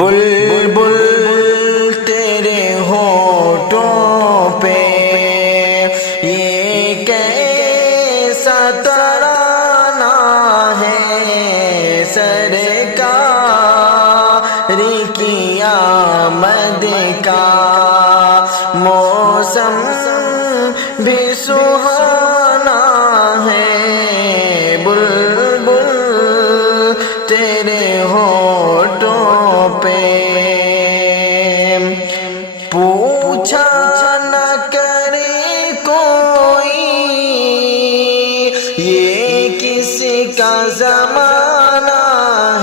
بلبل تیرے ہونٹوں پہ یہ کیسا ترانہ ہے، سرکار کی آمد کا موسم بھی سہانا ہے۔ بلبل تیرے ہونٹوں پہ پوچھا نہ کرے کوئی یہ کس کا زمانہ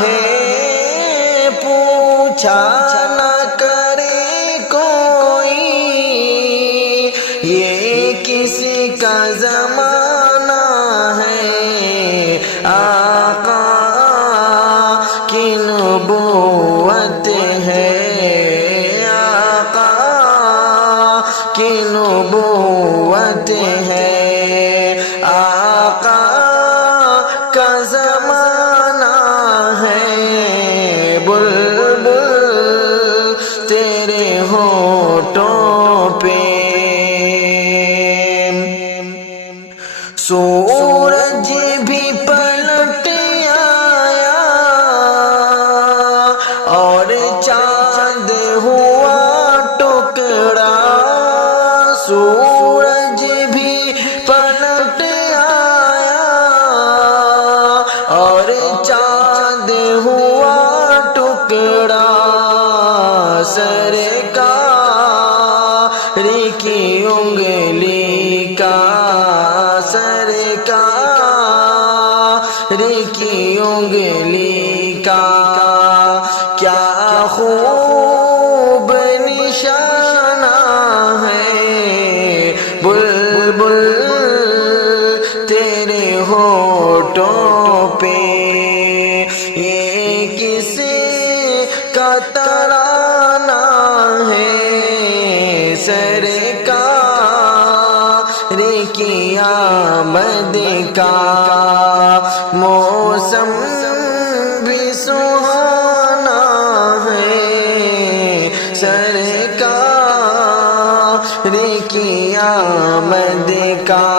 ہے، پوچھا نہ کرے کوئی یہ کس کا زمانہ ہے۔ آقا کی نبوت ہے، آقا کی نبوت ہے، آقا کا زمانہ ہے۔ بلبل تیرے ہونٹوں پہ سورج بھی پلٹ آیا اور چاند ہوا ٹکڑا، سورج بھی پلٹ آیا اور چاند ہوا ٹکڑا، سرکار کی انگلی کا، سرکار کی انگلی کا کیا خوب نشانہ ہے۔ بلبل تیرے ہونٹوں پہ یہ کس کا ترانہ ہے، سرکار کی آمد کا موسم بھی سہانا ہے، سرکار کی آمد کا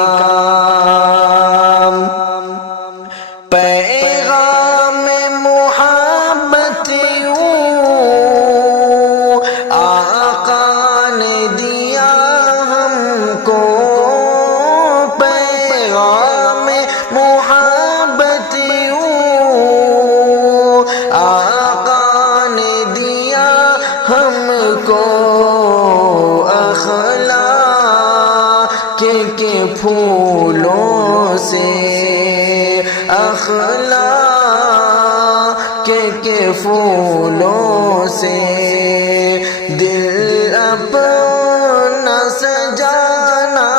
پیغام محبت آقا نے دیا ہم کو، پیغام محبت آقا نے دیا ہم کو، اخلاق کے پھولوں سے، اخلاق کے پھولوں سے دل اپنا سجانا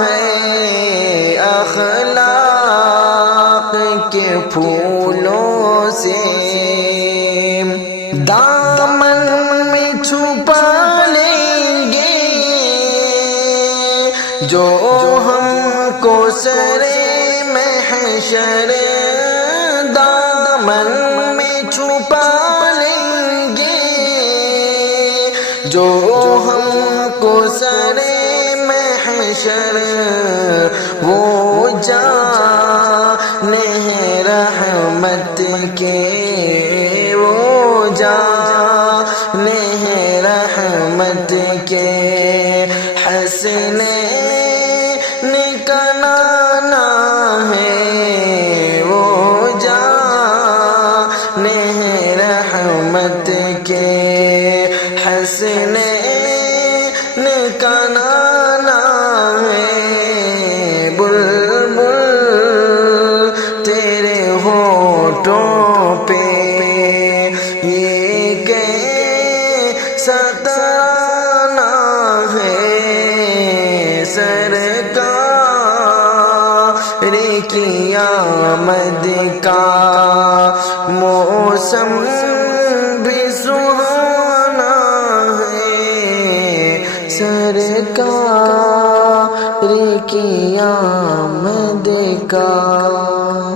ہے، اخلاق کے پھولوں سے دامن میں چھپا لیں گے جو ہم کو سرے محشر، دامن میں چھپا لیں گے جو ہم کو سرے محشر، وہ جان ہے رحمت کے، وہ جان ہے رحمت کے، حسنین کا نانا ہے، وہ جان ہے رحمت کے، حسنین کا نانا ہے۔ بلبل تیرے ہونٹوں پہ یہ کیسا ترانہ ہے، سرکار کی آمد کا موسم بھی سہانا ہے، سرکار کی آمد کا